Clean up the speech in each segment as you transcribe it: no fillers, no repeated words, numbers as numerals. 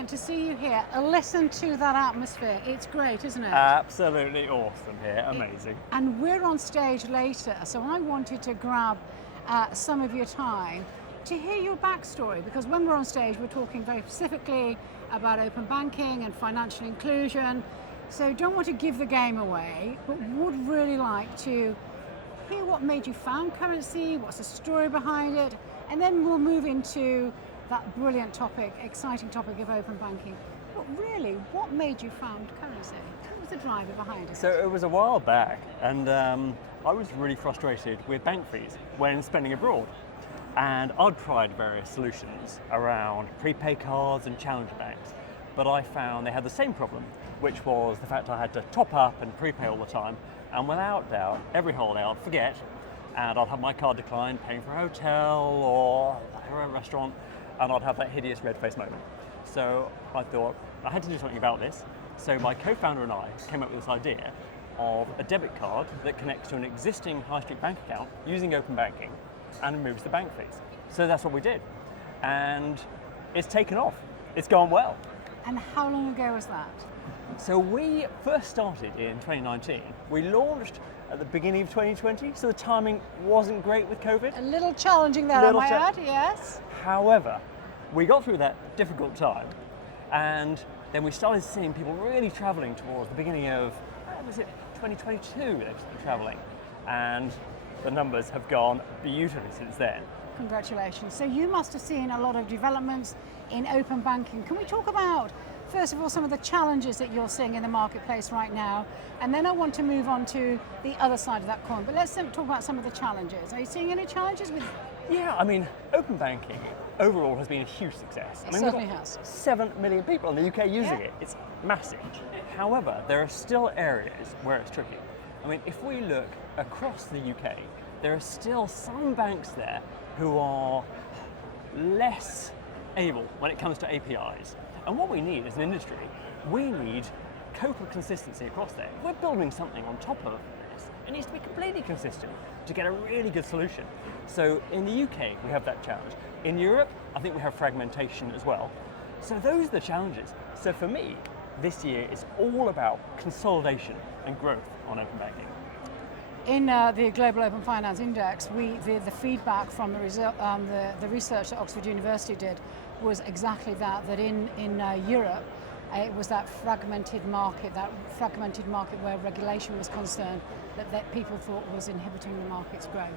brilliant to see you here. Listen to that atmosphere. It's great, isn't it? Absolutely awesome here, amazing. And we're on stage later, so I wanted to grab some of your time to hear your backstory, because when we're on stage, we're talking very specifically about open banking and financial inclusion. So don't want to give the game away, but would really like to hear what made you found Currensea, what's the story behind it, and then we'll move into that brilliant topic, exciting topic of open banking. But really, what made you found Currensea? What was the driver behind it? So it was a while back, and I was really frustrated with bank fees when spending abroad. And I'd tried various solutions around prepaid cards and challenger banks, but I found they had the same problem, which was the fact I had to top up and prepay all the time, and without doubt, every holiday I'd forget, and I'd have my card declined, paying for a hotel or a restaurant, and I'd have that hideous red-faced moment. So I thought I had to do something about this. So my co-founder and I came up with this idea of a debit card that connects to an existing high street bank account using open banking and removes the bank fees. So that's what we did. And it's taken off. It's gone well. And how long ago was that? So we first started in 2019. We launched at the beginning of 2020, so the timing wasn't great with COVID. A little challenging there, I might add, yes. However, we got through that difficult time, and then we started seeing people really traveling towards the beginning of, 2022 they started traveling, and the numbers have gone beautifully since then. Congratulations. So you must have seen a lot of developments in open banking. Can we talk about, first of all, some of the challenges that you're seeing in the marketplace right now? And then I want to move on to the other side of that coin. But let's talk about some of the challenges. Are you seeing any challenges with? Yeah, I mean, open banking overall has been a huge success. It certainly has. 7 million people in the UK using it. It's massive. However, there are still areas where it's tricky. I mean, if we look across the UK, there are still some banks there who are less able when it comes to APIs. And what we need as an industry, we need total consistency across there. If we're building something on top of this, it needs to be completely consistent to get a really good solution. So in the UK, we have that challenge. In Europe, I think we have fragmentation as well. So those are the challenges. So for me, this year is all about consolidation and growth on open banking. In the Global Open Finance Index, the feedback from the research that Oxford University did was exactly that in Europe, it was that fragmented market where regulation was concerned that people thought was inhibiting the market's growth.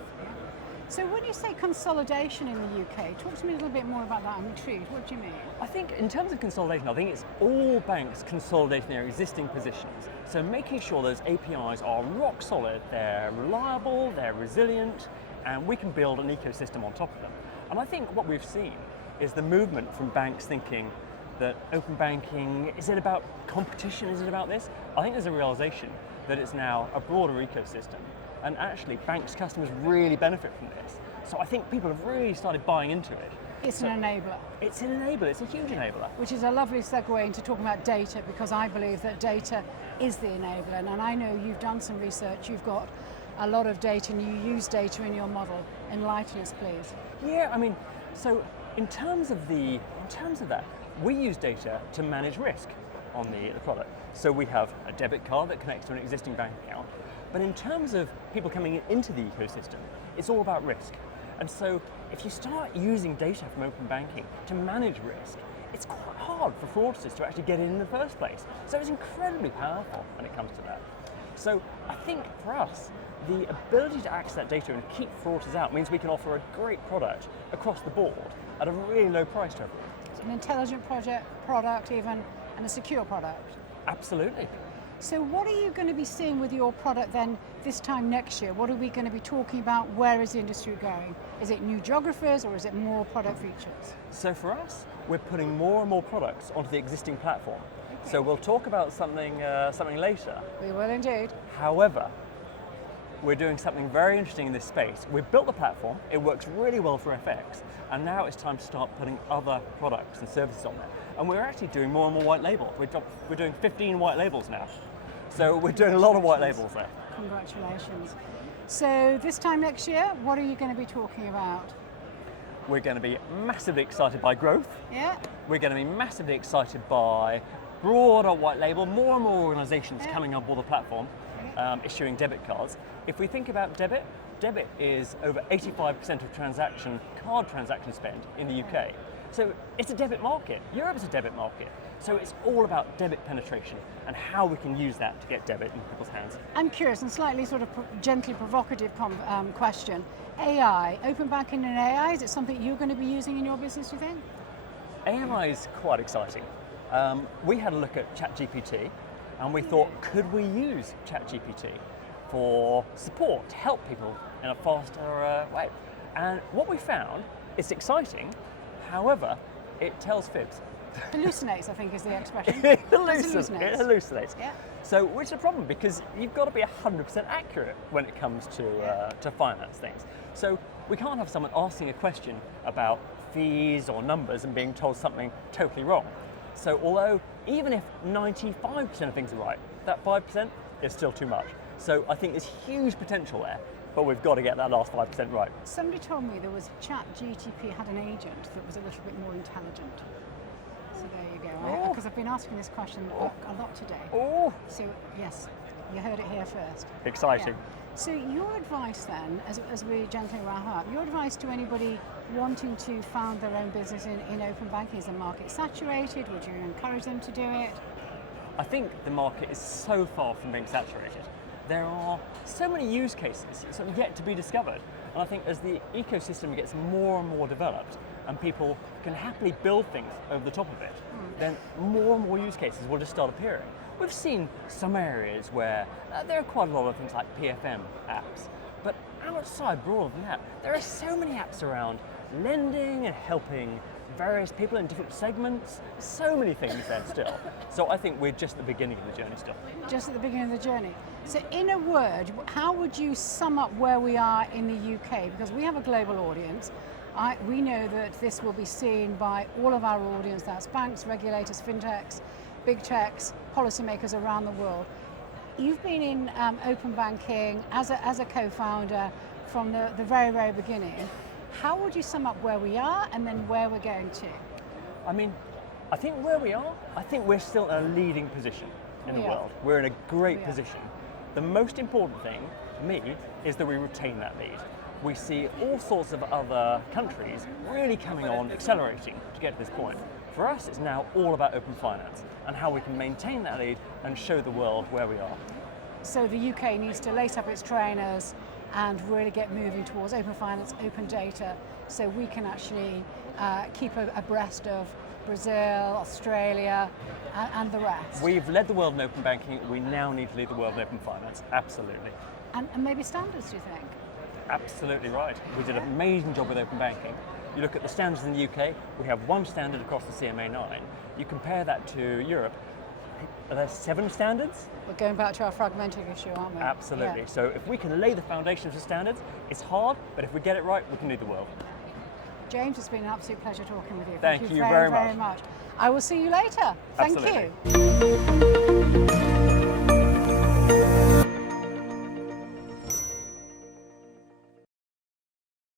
So when you say consolidation in the UK, talk to me a little bit more about that. I'm intrigued. What do you mean? I think in terms of consolidation, I think it's all banks consolidating their existing positions. So making sure those APIs are rock solid, they're reliable, they're resilient, and we can build an ecosystem on top of them. And I think what we've seen is the movement from banks thinking that open banking, is it about competition, is it about this? I think there's a realization that it's now a broader ecosystem. And actually, banks' customers really benefit from this. So I think people have really started buying into it. It's an enabler. It's an enabler, it's a huge enabler. Which is a lovely segue into talking about data, because I believe that data is the enabler. And I know you've done some research, you've got a lot of data and you use data in your model. Enlighten us, please. Yeah, I mean, so in terms of that, we use data to manage risk on the product. So we have a debit card that connects to an existing bank account. But in terms of people coming into the ecosystem, it's all about risk. And so if you start using data from open banking to manage risk, it's quite hard for fraudsters to actually get in the first place. So it's incredibly powerful when it comes to that. So I think for us, the ability to access that data and keep fraudsters out means we can offer a great product across the board at a really low price to everyone. It's an intelligent product even, and a secure product. Absolutely. So what are you going to be seeing with your product then this time next year? What are we going to be talking about? Where is the industry going? Is it new geographies or is it more product features? So for us, we're putting more and more products onto the existing platform. Okay. So we'll talk about something later. We will indeed. However, we're doing something very interesting in this space. We've built the platform, it works really well for FX, and now it's time to start putting other products and services on there. And we're actually doing more and more white label. We're doing 15 white labels now. So we're doing a lot of white labels there. Congratulations. So this time next year, what are you going to be talking about? We're going to be massively excited by growth. Yeah. We're going to be massively excited by broader white label, more and more organizations coming on board the platform, issuing debit cards. If we think about debit is over 85% of card transaction spend in the UK. So it's a debit market. Europe is a debit market. So it's all about debit penetration and how we can use that to get debit in people's hands. I'm curious, and slightly sort of gently provocative question. AI, open banking and AI, is it something you're going to be using in your business, do you think? AI is quite exciting. We had a look at ChatGPT and we thought, could we use ChatGPT for support, to help people in a faster way? And what we found, it's exciting, however, it tells fibs. Hallucinates, I think is the expression. It hallucinates. Yeah. So, which is a problem because you've got to be 100% accurate when it comes to finance things. So we can't have someone asking a question about fees or numbers and being told something totally wrong. So although even if 95% of things are right, that 5% is still too much. So I think there's huge potential there, but we've got to get that last 5% right. Somebody told me there was ChatGPT had an agent that was a little bit more intelligent. So there you go. Because I've been asking this question a lot today. Oh. So yes, you heard it here first. Exciting. Yeah. So your advice then, as we gently wrap up, your advice to anybody wanting to found their own business in open banking, is the market saturated? Would you encourage them to do it? I think the market is so far from being saturated. There are so many use cases sort of yet to be discovered. And I think as the ecosystem gets more and more developed and people can happily build things over the top of it, then more and more use cases will just start appearing. We've seen some areas where there are quite a lot of things like PFM apps, but outside, broader than that, there are so many apps around lending and helping various people in different segments, so many things there still. So I think we're just at the beginning of the journey still. Just at the beginning of the journey. So in a word, how would you sum up where we are in the UK? Because we have a global audience. We know that this will be seen by all of our audience, that's banks, regulators, FinTechs, BigTechs, policymakers around the world. You've been in open banking as a co-founder from the very, very beginning. How would you sum up where we are and then where we're going to? I mean, I think where we are, I think we're still in a leading position in the world. We're in a great position. The most important thing for me is that we retain that lead. We see all sorts of other countries really coming on, accelerating to get to this point. For us, it's now all about open finance and how we can maintain that lead and show the world where we are. So the UK needs to lace up its trainers and really get moving towards open finance, open data, so we can actually keep abreast of Brazil, Australia, and the rest. We've led the world in open banking, we now need to lead the world in open finance, absolutely. And maybe standards, do you think? Absolutely right. We did an amazing job with open banking. You look at the standards in the UK, we have one standard across the CMA9. You compare that to Europe, are there 7 standards? We're going back to our fragmented issue, aren't we? Absolutely. Yeah. So if we can lay the foundations for standards, it's hard, but if we get it right, we can lead the world. James, it's been an absolute pleasure talking with you. Thank you very, very very much. I will see you later. Absolutely. Thank you.